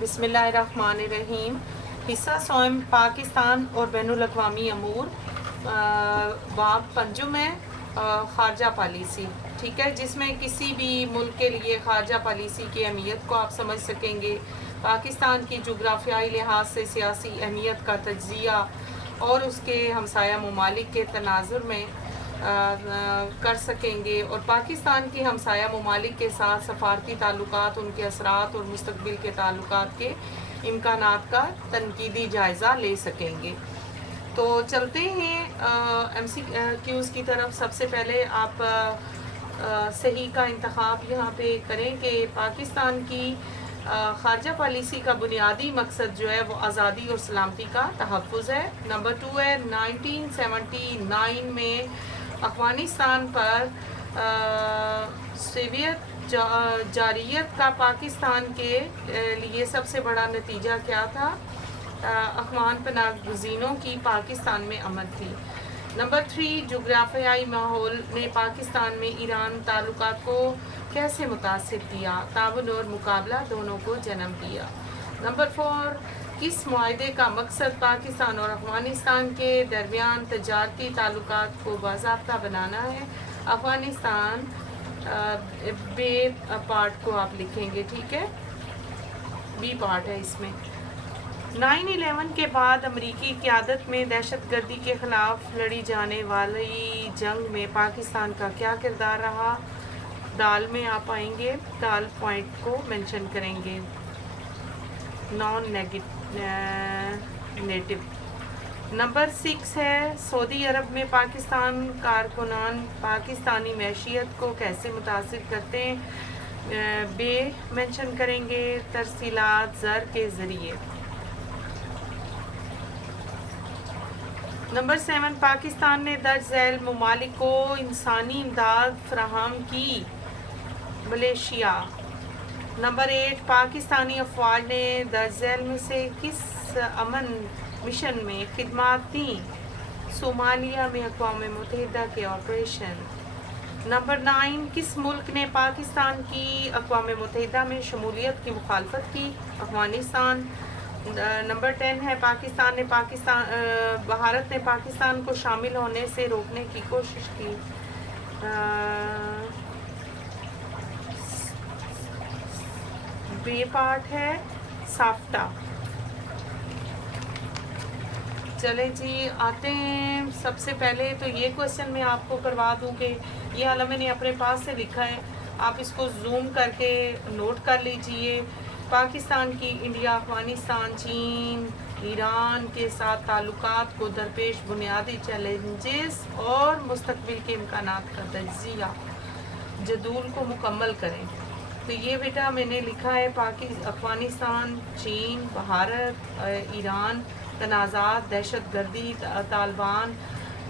बिस्मिल्लाहिर्रहमानिर्रहीम। हिस्सा सोम पाकिस्तान और बैनुल-अक़वामी अमूर, बाब पंजुम है ख़ारजा पॉलिसी। ठीक है, जिसमें किसी भी मुल्क के लिए ख़ारजा पॉलिसी की अहमियत को आप समझ सकेंगे, पाकिस्तान की जोग्राफियाई लिहाज से सियासी अहमियत का तज्ज़िया और उसके हमसाया ममालिक के तनाज़ुर में कर सकेंगे, और पाकिस्तान की हमसाया ममालिक के साथ सफ़ारती ताल्लुकात, उनके असरात और मुस्तक़बिल के ताल्लुकात के इम्कानात का तनकीदी जायज़ा ले सकेंगे। तो चलते हैं MCQs की तरफ। सबसे पहले आप सही का इंतखाब यहाँ पे करें कि पाकिस्तान की ख़ारजा पॉलिसी का बुनियादी मकसद जो है वो आज़ादी और सलामती का तहफ़्फ़ुज़ है। नंबर 2 है 1979 में अफ़गानिस्तान पर सोवियत जारियत का पाकिस्तान के लिए सबसे बड़ा नतीजा क्या था? अफ़गान पनाहगज़ीनों की पाकिस्तान में आमद थी। नंबर 3, जोग्राफियाई माहौल ने पाकिस्तान में ईरान ताल्लुकात को कैसे मुतासिर किया? ताउन और मुकाबला दोनों को जन्म दिया। नंबर 4, किस मुआहदे का मकसद पाकिस्तान और अफ़गानिस्तान के दरमियान तजारती ताल्लुकात को बाज़ाब्ता बनाना है? अफ़गानिस्तान बे पार्ट को आप लिखेंगे, ठीक है, बी पार्ट है इसमें। 9/11 के बाद अमरीकी क़यादत में दहशतगर्दी के ख़िलाफ़ लड़ी जाने वाली जंग में पाकिस्तान का क्या किरदार रहा? दाल में आप आएंगे, दाल पॉइंट को मेंशन करेंगे, नॉन नेटिव। नंबर 6 है सऊदी अरब में पाकिस्तान कारकुनान पाकिस्तानी मैशियत को कैसे मुतासिर करते हैं? बे मेंशन करेंगे, तरसीलात ज़र के ज़रिए। नंबर 7, पाकिस्तान ने दर्ज झैल ममालिक को इंसानी इमदाद फराहम की? मलेशिया। नंबर 8, पाकिस्तानी अफवाज ने दर्ज झैल में से किस अमन मिशन में खिदमात दी? सोमालिया में अक़वाम मुत्तहिदा के ऑपरेशन। नंबर 9, किस मुल्क ने पाकिस्तान की अक़वाम मुत्तहिदा में शमूलियत की मुखालफत की? अफ़गानिस्तान। नंबर 10 है भारत ने पाकिस्तान को शामिल होने से रोकने की कोशिश की? बी पार्ट है साफ्टा। चले जी, आते हैं। सबसे पहले तो ये क्वेश्चन मैं आपको करवा दूं कि ये वाला मैंने अपने पास से लिखा है, आप इसको जूम करके नोट कर लीजिए। पाकिस्तान की इंडिया, अफ़गानिस्तान, चीन, ईरान के साथ ताल्लुकात को दरपेश बुनियादी चैलेंजेस और मुस्तक़बिल के इम्कानात का तज्ज़िया जदूल को मुकम्मल करें। तो ये बेटा मैंने लिखा है अफ़गानिस्तान, चीन, भारत, ईरान, तनाज़ात, दहशतगर्दी, तालिबान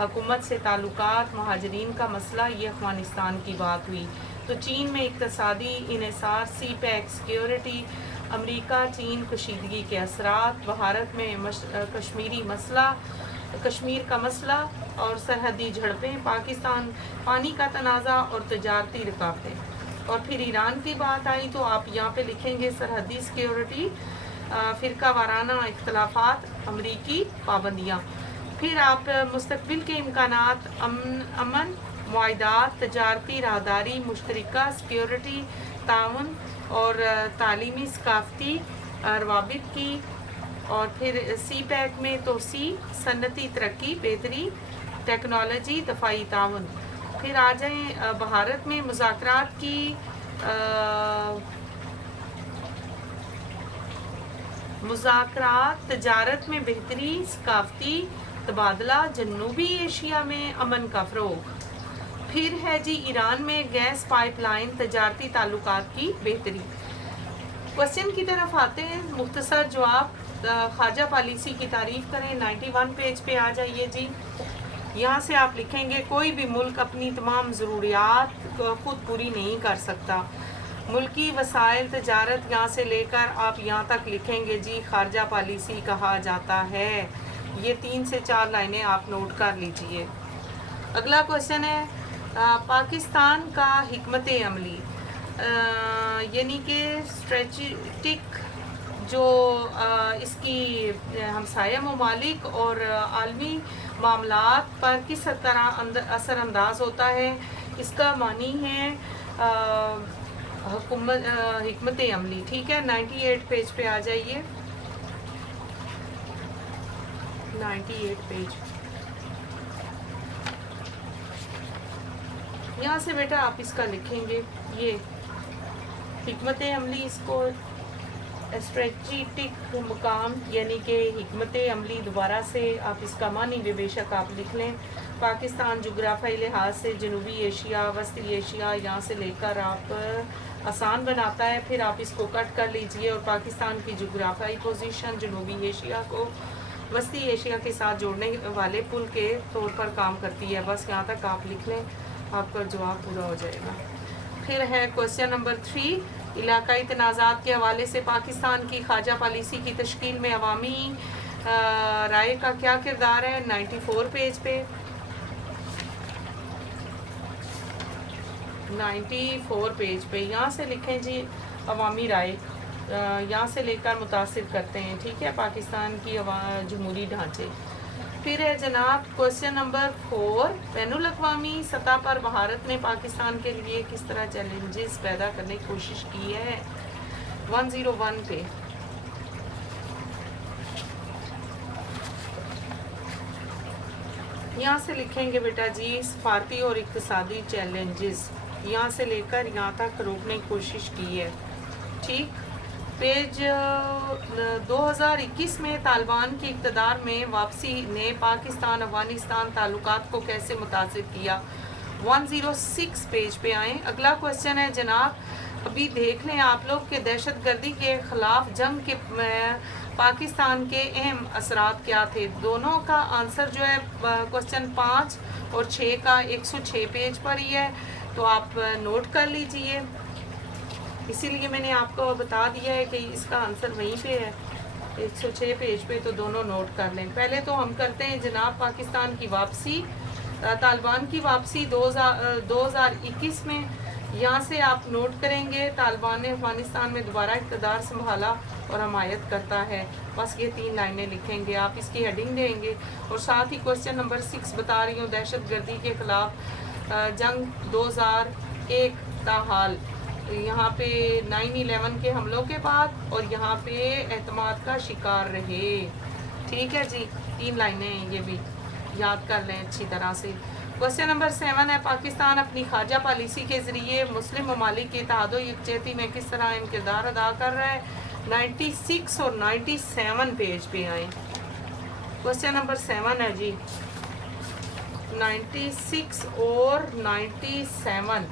हुकूमत से ताल्लुकात, महाजरीन का मसला, ये अफ़गानिस्तान की बात हुई। तो चीन में इक़्तिसादी इन्हिसार, CPEC सिक्योरिटी, अमेरिका चीन कशीदगी के असरात, भारत में कश्मीर का मसला और सरहदी झड़पें, पाकिस्तान पानी का तनाज़ा और तजारती रुकावटें। और फिर ईरान की बात आई तो आप यहाँ पे लिखेंगे सरहदी सिक्योरिटी, फ़िरका वाराना इख्तलाफात, अमरीकी पाबंदियाँ। फिर आप मुस्तक़बिल के इम्कानात, अमन मुआहदात, तजारती राहदारी, मुश्तरका सिक्योरिटी, ताउन और तालीमी सकाफ़ती रवाबित की। और फिर CPEC में तो सनती तरक्की, बेहतरी, टेक्नोलॉजी, दफ़ाई ताउन। फिर आ जाएँ भारत में मुज़ाकरात की मुज़ाकरात, तजारत में बेहतरी, सकाफ़ती तबादला, जनूबी एशिया में अमन का फ़रोग़। फिर है जी ईरान में गैस पाइपलाइन, तजारती ताल्लुकात की बेहतरी। क्वेश्चन की तरफ आते हैं। मुख्तसर जवाब, ख़ारजा पॉलिसी की तारीफ़ करें। 91 पेज पे आ जाइए जी। यहाँ से आप लिखेंगे कोई भी मुल्क अपनी तमाम ज़रूरियात खुद पूरी नहीं कर सकता। मुल्की वसाइल, तजारत, यहाँ से लेकर आप यहाँ तक लिखेंगे जी ख़ारजा पॉलिसी कहा जाता है। ये 3 से 4 लाइनें आप नोट कर लीजिए। अगला क्वेश्चन है पाकिस्तान का हिकमत अमली, यानी कि स्ट्रेटेजिक جو اس کی ہمسایہ ممالک اور عالمی معاملات پر کس طرح اثر انداز ہوتا ہے، اس کا معنی ہے حکمت عملی. ٹھیک ہے، 98 پیج پہ آ جائیے. 98 پیج. یہاں سے بیٹا آپ اس کا لکھیں گے، یہ حکمت عملی، اس کو اسٹریٹجک مقام یعنی کہ حکمت عملی دوبارہ سے آپ اس کا معنی بے شک آپ لکھ لیں. پاکستان جغرافیائی لحاظ سے جنوبی ایشیا، وسطی ایشیا یہاں سے لے کر آپ آسان بناتا ہے. پھر آپ اس کو کٹ کر لیجئے اور پاکستان کی جغرافیائی پوزیشن جنوبی ایشیا کو وسطی ایشیا کے ساتھ جوڑنے والے پل کے طور پر کام کرتی ہے. بس یہاں تک آپ لکھ لیں، آپ کا جواب پورا ہو جائے گا. پھر ہے کوسچن نمبر 3، علاقائی تنازعات کے حوالے سے پاکستان کی خارجہ پالیسی کی تشکیل میں عوامی رائے کا کیا کردار ہے. 94 پیج پہ. 94 پیج پہ یہاں سے لکھیں جی عوامی رائے، یہاں سے لے کر متاثر کرتے ہیں. ٹھیک ہے، پاکستان کی جمہوری ڈھانچے. پھر ہے جناب کوسچن نمبر 4، بین الاقوامی سطح پر بھارت نے پاکستان کے لیے کس طرح چیلنجز پیدا کرنے کی کوشش کی ہے. 101 پہ. یہاں سے لکھیں گے بیٹا جی سفارتی اور اقتصادی چیلنجز، یہاں سے لے کر یہاں تک روکنے کی کوشش کی ہے. ٹھیک. پیج 2021 میں طالبان کی اقتدار میں واپسی نے پاکستان افغانستان تعلقات کو کیسے متاثر کیا. 106 پیج پہ آئیں. اگلا کوسچن ہے جناب، ابھی دیکھ لیں آپ لوگ کہ دہشت گردی کے خلاف جنگ کے پاکستان کے اہم اثرات کیا تھے. دونوں کا آنسر جو ہے کوسچن 5 اور 6 کا 106 پیج پر ہی ہے، تو آپ نوٹ کر لیجئے. اسی لیے میں نے آپ کو بتا دیا ہے کہ اس کا آنسر وہیں پہ ہے 106 پیج پہ، تو دونوں نوٹ کر لیں. پہلے تو ہم کرتے ہیں جناب پاکستان کی واپسی، طالبان کی واپسی 2021 میں. یہاں سے آپ نوٹ کریں گے طالبان نے افغانستان میں دوبارہ اقتدار سنبھالا اور حمایت کرتا ہے. بس یہ 3 لائنیں لکھیں گے، آپ اس کی ہیڈنگ دیں گے. اور ساتھ ہی کوسچن نمبر 6 بتا رہی ہوں، دہشت گردی کے خلاف جنگ 2001 تاحال، یہاں پہ 9/11 کے حملوں کے بعد اور یہاں پہ اعتماد کا شکار رہے. ٹھیک ہے جی، 3 لائنیں ہیں، یہ بھی یاد کر لیں اچھی طرح سے. کوسچن نمبر 7 ہے، پاکستان اپنی خارجہ پالیسی کے ذریعے مسلم ممالک کی اتحاد و یکجہتی میں کس طرح اہم کردار ادا کر رہا ہے. 96 اور 97 پیج پہ آئیں. کوسچن نمبر 7 ہے جی 96 اور 97.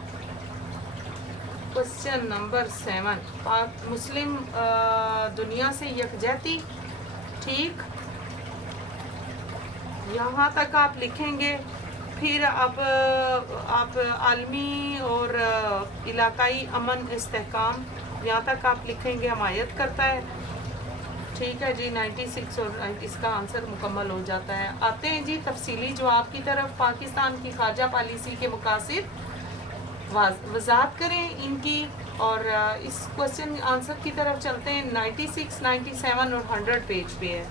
کوسچن نمبر 7، مسلم دنیا سے یکجہتی. ٹھیک، یہاں تک آپ لکھیں گے. پھر اب آپ عالمی اور علاقائی امن استحکام، یہاں تک آپ لکھیں گے حمایت کرتا ہے. ٹھیک ہے جی، 96 اور اس کا آنسر مکمل ہو جاتا ہے. آتے ہیں جی تفصیلی جواب کی طرف. پاکستان کی خارجہ پالیسی کے مقاصد وضاحت کریں ان کی، اور اس کوسچن آنسر کی طرف چلتے ہیں. 96 97 اور 100 پیج پہ ہے.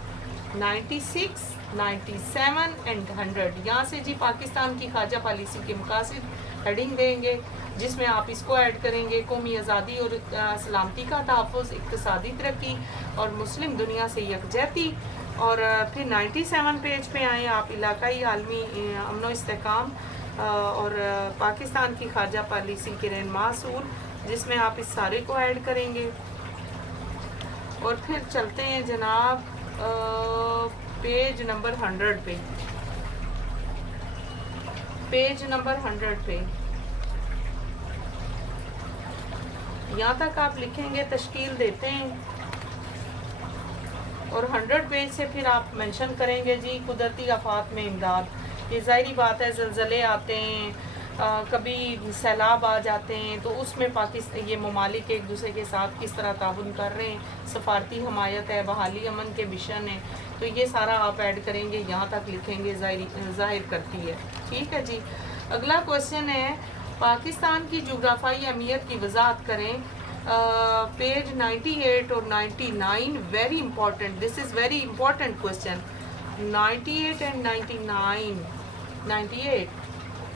96 97 اینڈ 100. یہاں سے جی پاکستان کی خارجہ پالیسی کے مقاصد ہیڈنگ دیں گے، جس میں آپ اس کو ایڈ کریں گے: قومی آزادی اور سلامتی کا تحفظ، اقتصادی ترقی اور مسلم دنیا سے یکجہتی. اور پھر 97 پیج پہ آئیں آپ، علاقائی عالمی امن و استحکام اور پاکستان کی خارجہ پالیسی کے رہنما اصول، جس میں آپ اس سارے کو ایڈ کریں گے. اور پھر چلتے ہیں جناب پیج نمبر 100 پہ. پیج نمبر 100 پہ یہاں تک آپ لکھیں گے، تشکیل دیتے ہیں. اور 100 پیج سے پھر آپ منشن کریں گے جی قدرتی آفات میں امداد. یہ ظاہری بات ہے، زلزلے آتے ہیں، کبھی سیلاب آ جاتے ہیں، تو اس میں یہ ممالک ایک دوسرے کے ساتھ کس طرح تعاون کر رہے ہیں. سفارتی حمایت ہے، بحالی امن کے مشن ہے، تو یہ سارا آپ ایڈ کریں گے، یہاں تک لکھیں گے ظاہر کرتی ہے. ٹھیک ہے جی. اگلا کوسچن ہے، پاکستان کی جغرافیائی اہمیت کی وضاحت کریں. पेज 98 और 99 very important, this is very important question. 98 and 99। 98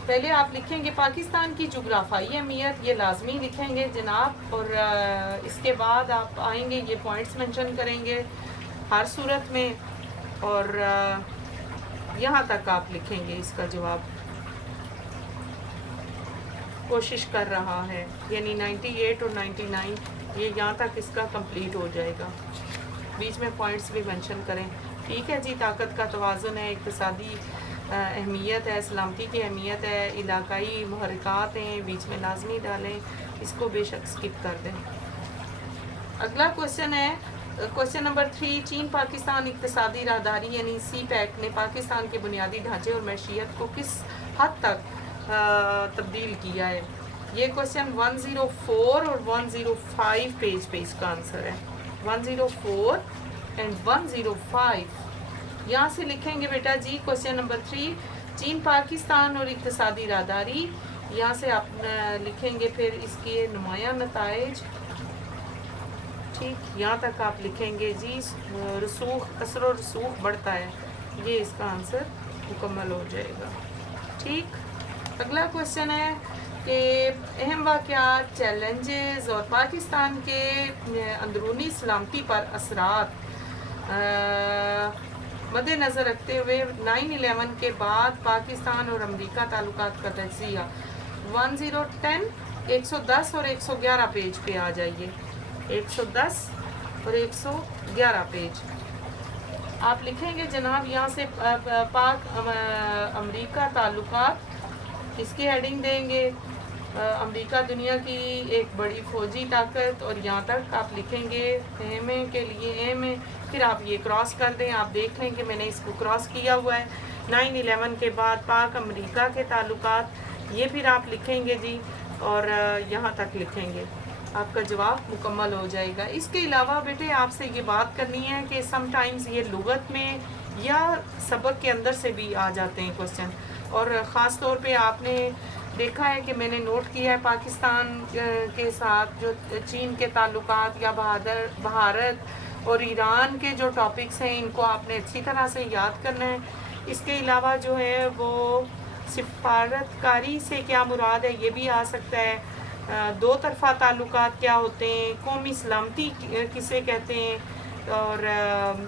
पहले आप लिखेंगे पाकिस्तान की जुग्राफाई अहमियत, ये लाजमी लिखेंगे जनाब, और इसके बाद आप आएंगे ये पॉइंट्स मेंशन करेंगे हर सूरत में, और यहाँ तक आप लिखेंगे इसका जवाब। कोशिश कर रहा है, यानी 98 और 99 ये यहाँ तक इसका कंप्लीट हो जाएगा। बीच में पॉइंट्स भी मेंशन करें। ठीक है जी, ताकत का तवाज़ुन है, इक़्तिसादी अहमियत है, सलामती की अहमियत है, इलाकाई महरक़ात हैं, बीच में लाजमी डालें, इसको बेशक स्किप कर दें। अगला क्वेश्चन है क्वेश्चन नंबर 3। चीन पाकिस्तान इक़्तिसादी राहदारी यानी CPEC ने पाकिस्तान के बुनियादी ढांचे और मैशियत को किस हद तक तब्दील किया है? ये क्वेश्चन 104 और 105 पेज पे इसका आंसर है। 104 एंड 105 यहाँ से लिखेंगे बेटा जी। क्वेश्चन नंबर 3 चीन पाकिस्तान और इक़्तिसादी राहदारी, यहाँ से आप लिखेंगे फिर इसके नुमायां नताइज। ठीक, यहाँ तक आप लिखेंगे जी। रसूख, असर और रसूख बढ़ता है, ये इसका आंसर मुकम्मल हो जाएगा। ठीक, अगला क्वेश्चन है कि अहम वाक़यात, चैलेंजेस और पाकिस्तान के अंदरूनी सलामती पर असरात मद्देनज़र रखते हुए 9/11 के बाद पाकिस्तान और अमेरिका ताल्लुकात का तजिया। 1010, 110 और 111 पेज पे आ जाइए। 110 और 111 पेज आप लिखेंगे जनाब। यहाँ से पाक अमेरिका ताल्लुकात, इसकी हेडिंग देंगे अमेरिका दुनिया की एक बड़ी फौजी ताकत, और यहाँ तक आप लिखेंगे एम ए के लिए एम ए, फिर आप ये क्रॉस कर दें। आप देख लें कि मैंने इसको क्रॉस किया हुआ है। 9/11 के बाद पाक अमेरिका के ताल्लुकात, ये फिर आप लिखेंगे जी, और यहाँ तक लिखेंगे, आपका जवाब मुकम्मल हो जाएगा। इसके अलावा बेटे आपसे ये बात करनी है कि समटाइम्स ये लुगत में या सबक के अंदर से भी आ जाते हैं क्वेश्चन, और ख़ास तौर पे आपने देखा है कि मैंने नोट किया है पाकिस्तान के साथ जो चीन के ताल्लुकात या भारत और ईरान के जो टॉपिक्स हैं, इनको आपने अच्छी तरह से याद करना है। इसके अलावा जो है वो सिफारतकारी से क्या मुराद है, ये भी आ सकता है। दो तरफ़ा ताल्लुकात क्या होते हैं, कौमी सलामती किसे कहते हैं, और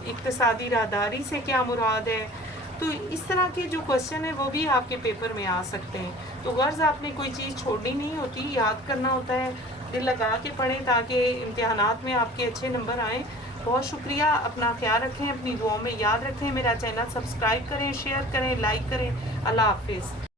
इक़्तिसादी राहदारी से क्या मुराद है। तो इस तरह के जो क्वेश्चन है वो भी आपके पेपर में आ सकते हैं। तो गर्ज़ आपने कोई चीज़ छोड़नी नहीं होती, याद करना होता है, दिल लगा के पढ़ें ताकि इम्तिहानात में आपके अच्छे नंबर आएँ। बहुत शुक्रिया, अपना ख्याल रखें, अपनी दुआओं में याद रखें। मेरा चैनल सब्सक्राइब करें, शेयर करें, लाइक करें। अल्लाह हाफिज़।